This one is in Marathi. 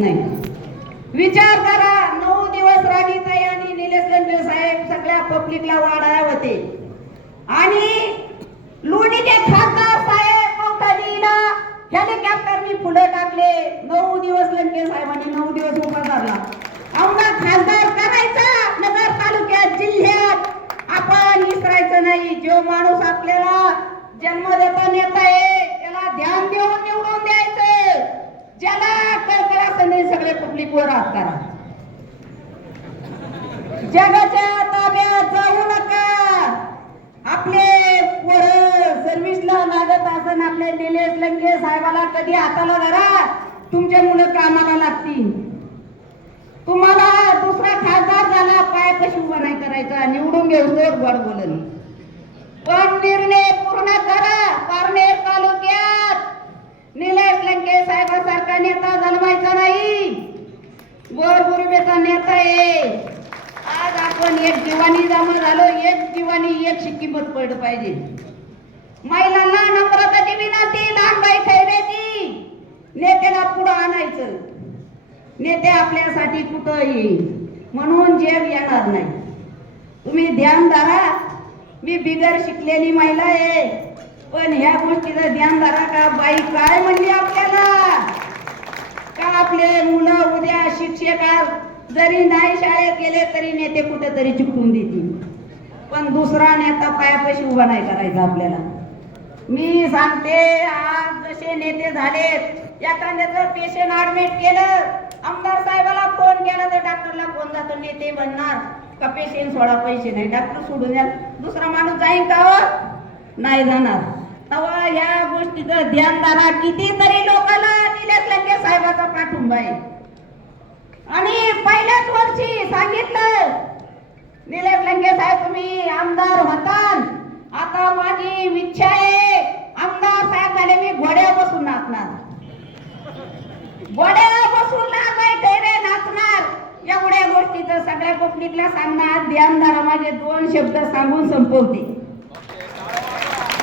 नाही. विचार करा, 9 दिवस राणीताई आणि निलेश लंके साहेब सगळ्या पब्लिकला वाढाय होते आणि लोणीचे खासदार साहेब मोठालीला हेलिकॉप्टरनी पुढे टाकले. 9 दिवस लंके साहेबांनी 9 दिवस उभा धरला. आमदार खासदार करायचा नगर तालुक्यात जिल्ह्यात आपण विसरायचं नाही. जो माणूस आपल्याला जन्म देता नेता आहे त्याला ध्यान देऊन निवडून द्यायचं. ज्याला कळकळा संधी सगळे पब्लिक वर हात करा. जगाच्या ताब्यात जाऊ नका. आपले पोरं सर्व्हिसला लागत असन आपले निलेश लंके साहेबाला कधी हाताला धरा, तुमचे मुलं कामाला लागतील. तुम्हाला दुसरा खासदार झाला पायापाशी उभा नाही करायचा, निवडून घेऊन गोड बोलून. पण निर्णय पूर्ण करा. पारनेर तालुक्यात निलेश लंके साहेबांसारखा नेता जन्मायचा नाही. गोरगरिबाचा नेता आहे. आज आपण एक जीवानी जमा झालो, एक जीवानी एक किंमत पडलं पाहिजे. महिलांना नम्रतेची विनंती, लहानबाई खैरेची नेत्याला पुढे आणायचं. नेते आपल्यासाठी कुठं येईल म्हणून जग येणार नाही. तुम्ही ध्यान धरा. मी बिगर शिकलेली महिला आहे, पण ह्या गोष्टीचं ध्यान धरा का बाई काय म्हणली आपल्याला, का आपले मुलं उद्या शिक्षक जरी नाही शाळेत गेले तरी नेते कुठेतरी चिपटून देतील. पण दुसरा नेता पायापाशी उभा नाही करायचा आपल्याला. मी सांगते, आज जसे नेते झालेत, एखाद्याचं पेशंट ऍडमिट केलं, आमदार साहेबाला फोन केला तर डॉक्टरला फोन जातो, नेते बनणार का पेशंट सोडा, पैसे नाही, डॉक्टर सोडून द्या, दुसरा माणूस जाईल का हो? नाही जाणार. तेव्हा या गोष्टीचं ध्यान धरा. कितीतरी लोकांना निलेश लंके साहेबाचा पाठिंबा आहे आणि पहिल्याच वर्षी सांगितलं निलेश लंके साहेब तुम्ही आमदार होताल. आता माझी इच्छा आहे आमदार साहेब झाले मी घोड्यावर बसून नाचणार, घोड्यावर बसून नाचणार. एवढ्या गोष्टीचं सगळ्या पब्लिकला सांगणार. ध्यान धरा. माझे 2 शब्द सांगून संपवते.